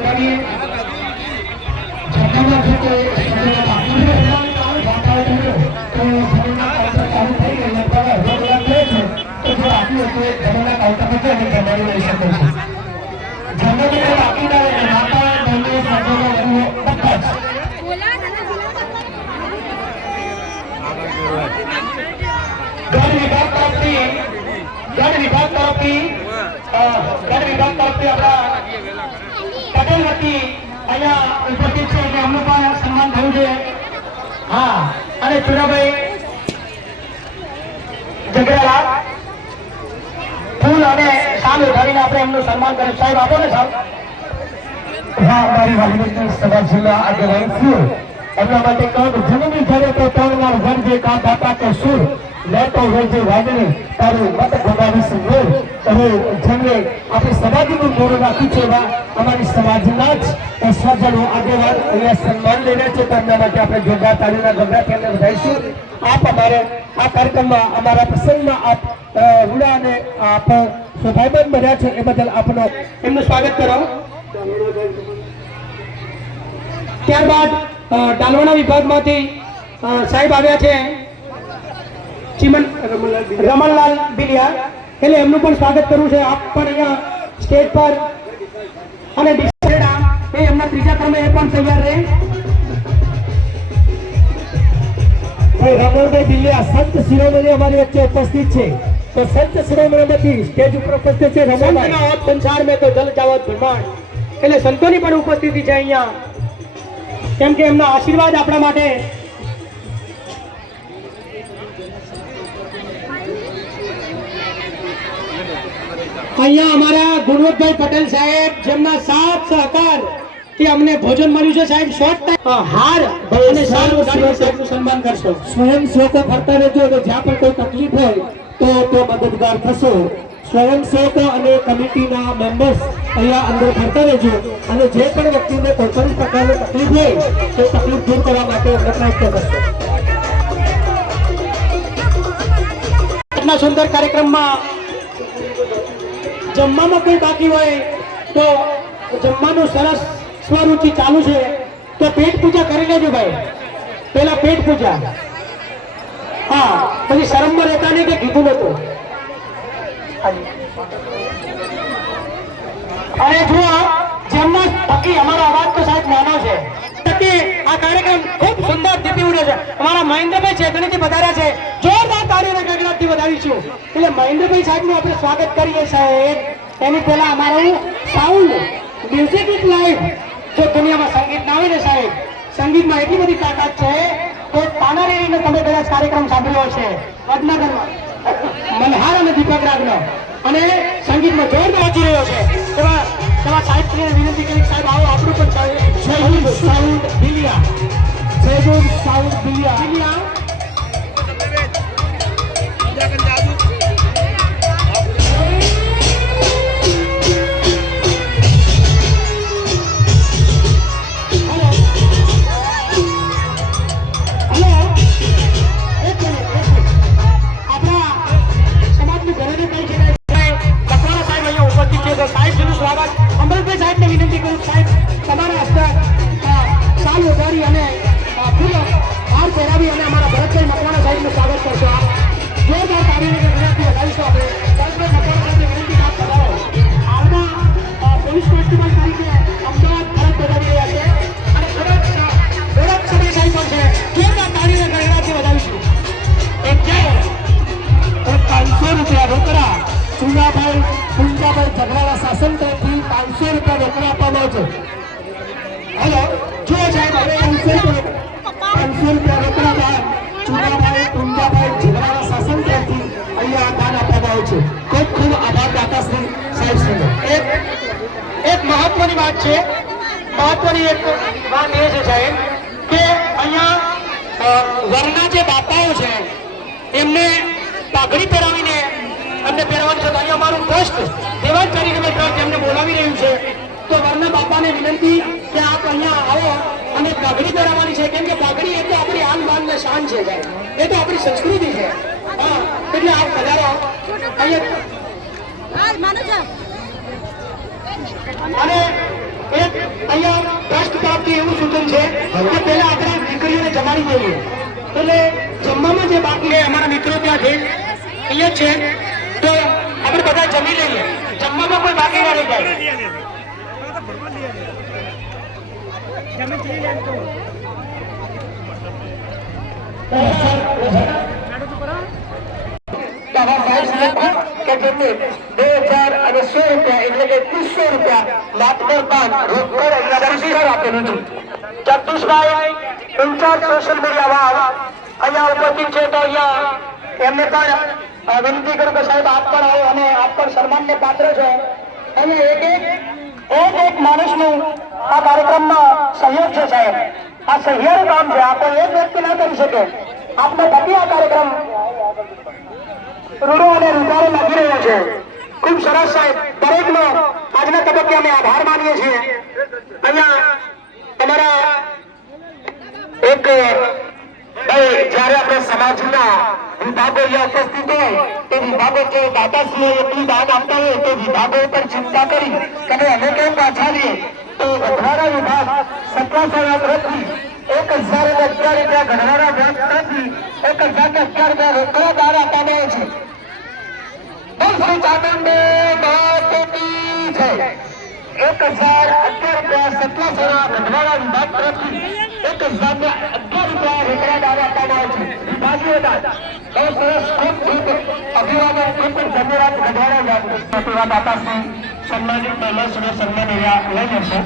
लगाइए जगह में जो तो जमीन काउंटर चालू થઈ ગઈ લગભગ રોડ લાગે છે તો જો બાકી હોય તો જમીનના કાઉન્ટર પર જઈને તમારી લઈ શકો છો જમીન પર બાકી ના માતા બંને સભ્યોનો વર્ગો બધા જ ગણ વિભાગ તરફથી આપણા પટેલ વતી અહીંયા ઉપસ્થિત છે એટલે એમનું પણ સન્માન થયું છે હા અને ચુનાભાઈ જગરાલા ફૂલ અને સાલ ઉઠાવીને આપણે એમનું સન્માન કર્યું સાહેબ આપો ને સાહેબ હા મારી વાલીની સભા જિલ્લા આગેવાન ફૂલ એમના માટે કહું જમીની ઘરે તો ત્રણ વાર વરજે કા દાતા તો સુર લેતો વરજે વાગણી તારું મત ભગાવીશ મોર હવે જંગે આપણી સમાજનું મોર રાખી છે અમારી સમાજના જ સજ્જનો આગેવાન અહીંયા સન્માન લઈને છે તેમના માટે આપણે જોરદાર તાળીના ગગડાથી એમને વધારીશું આપ અમારે આ કાર્યક્રમમાં અમારા પ્રસંગમાં આપ રૂડા અને આપ શોભાબંધ બન્યા છે એ બદલ આપનો એમનું સ્વાગત કરો ત્યારબાદ ડાલવાણા વિભાગમાંથી સાહેબ આવ્યા છે રમણલાલ બિલિયા એટલે એમનું પણ સ્વાગત કરવું છે આપ પણ અહીંયા સ્ટેજ પર અને એ એમના ત્રીજા ક્રમે એ પણ તૈયાર રહે રમણભાઈ બિલિયા સંત શિરોમણી અમારી વચ્ચે ઉપસ્થિત છે તો સંત શિરોમણીમાંથી સ્ટેજ ઉપર ઉપસ્થિત છે રમણભાઈ સંસાર મેં તો જલ જાવત બ્રહ્માંડ એટલે સંતોની પણ ઉપસ્થિતિ છે અહીંયા કેમ કે એમના આશીર્વાદ આપણા માટે અહીંયા અમારા ગુણવંતભાઈ પટેલ સાહેબ જેમના સાથ સહકાર થી અમને ભોજન મળ્યું છે સાહેબ શોર્ટ હાર અને સાહેબનું સન્માન કરશો સ્વયં સેવકો ફરતા રહેજો અને જ્યાં પણ કોઈ તકલીફ હોય તો મદદગાર થશો સ્વયંસેવક અને કમિટીના મેમ્બર્સ અહીંયા અંદર ફરતા રહેજો અને જે પણ વ્યક્તિને કોઈ પણ પ્રકારની તકલીફ હોય તે તકલીફ દૂર કરવા માટે પ્રયત્ન કરશો આટલા સુંદર કાર્યક્રમમાં જમવામાં કોઈ બાકી હોય તો જમવાનું સરસ સ્વરૂચિ ચાલુ છે તો પેટ પૂજા કરી લેજો ભાઈ પેલા પેટ પૂજા હા પછી શરમમાં રહેતા નહીં કે કીધું નતું અને જુઓ જેમના થકી અમારો અવાજ તો સાહેબ નાનો છે થકી આ કાર્યક્રમ ખૂબ સુંદર દીપી ઉડે છે અમારા મહેન્દ્રભાઈ ચેતનીથી વધાર્યા છે જોરદાર તાળીઓના ગગડાટથી વધારીશું એટલે મહેન્દ્રભાઈ સાહેબનું આપણે સ્વાગત કરીએ સાહેબ એની પહેલા અમારું સાઉન્ડ મ્યુઝિક ઇઝ લાઈવ જો દુનિયામાં સંગીત ના આવે ને સાહેબ સંગીતમાં એટલી બધી તાકાત છે કે તાનારીને તમે કદાચ કાર્યક્રમ સાંભળ્યો છે વડનગરમાં મલ્હાર અને દીપક રાગનો અને સંગીતમાં જોરદાર વાંચી રહ્યો છે એવા સાહેબને વિનંતી કરી સાહેબ આવો આપણું પણ સાઉન્ડ બિલિયા સાઉન્ડ બિલિયા શાસન તરફથી 500 રૂપિયા રોકડા આપવામાં આવશે હેલો જુઓ સાહેબ હવે 500 રૂપિયા રોકડા બાદ ચુનાભાઈ કુંજાભાઈ ઝઘડાના શાસન તરફથી અહીંયા દાન આપવામાં આવે છે ખૂબ ખૂબ આભાર દાતાશ્રી સાહેબશ્રીનો એક મહત્વની વાત છે મહત્વની એક વાત એ છે સાહેબ કે અહીંયા વરના જે દાતાઓ છે એમને પાઘડી પહેરાવીને એમને પહેરવાની છે તો અહીંયા અમારું ટ્રસ્ટ દેવાજ ચેરિટેબલ ટ્રસ્ટ જેમને બોલાવી રહ્યું છે તો વરના બાપાને વિનંતી કે આપ અહીંયા આવો અને પાઘડી પહેરાવવાની છે કેમ કે પાઘડી એ તો આપણી આન બાન ને શાન છે સાહેબ એ તો આપણી સંસ્કૃતિ છે હા એટલે આપ પધારો અહીંયા અને એક અહીંયા ટ્રસ્ટ તરફથી એવું સૂચન છે કે પહેલા આપણે દીકરીઓને જમાડી દઈએ, એટલે જમવામાં જે બાકી છે અમારા મિત્રો ત્યાં છે અહીંયા છે તો આપણે બધા જમી લઈએ, જમવામાં કોઈ બાકી ના રહી જાય. કે જેમને 2000 અને 100 રૂપિયા એટલે કે 300 રૂપિયા લાખદર પાન રોકડ પુરસ્કાર આપેલું છે. જગદીશભાઈ ઇન્ચાર્જ સોશિયલ મીડિયા વાળા અહીંયા ઉપસ્થિત છે, તો અહીંયા એમને પણ વિનંતી કરું કે સાહેબ આપ પણ આવો અને આપ પણ સન્માનને પાત્ર છો. અહીંયા એક માણસનું આ કાર્યક્રમમાં સહયોગ છે સાહેબ, આ સહિયારું કામ છે, આ કોઈ એક વ્યક્તિ ના કરી શકે. આપને થકી આ કાર્યક્રમ રૂડો અને રૂપારો લાગી રહ્યો છે. ખૂબ સરસ સાહેબ, દરેકનો આજના તબક્કે અમે આભાર માનીએ છીએ. અહીંયા તમારા એક જયારે આપણે સમાજના વિભાગો અહીંયા ઉપસ્થિત હોય તે વિભાગો જે દાદાશ્રીઓ એટલી દાન આપતા હોય તે વિભાગો ઉપર ચિંતા કરી અને અમે કેમ પાછા લઈએ, તો ગઢવાડા વિભાગ 1711 તરફથી 1011 રૂપિયા ગઢવાડા વિભાગ તરફથી 1011 રૂપિયા રોકડા દાન આપવામાં આવે છે. શ્રી ચામુંડી માત કી જય. 1011 રૂપિયા સતલાસણા ગઢવાડા વિભાગ તરફથી 1011 રૂપિયા રોકડા દાન આપવામાં આવે છે. વિભાગીય દાન બહુ સરસ, ખૂબ ખૂબ અભિવાદન, ખૂબ ખૂબ ધન્યવાદ ગઢવાડા વિભાગ દાતાશ્રી સન્માનિત મહેલાશ્રીઓ સન્માન એવા લઈ લેશે.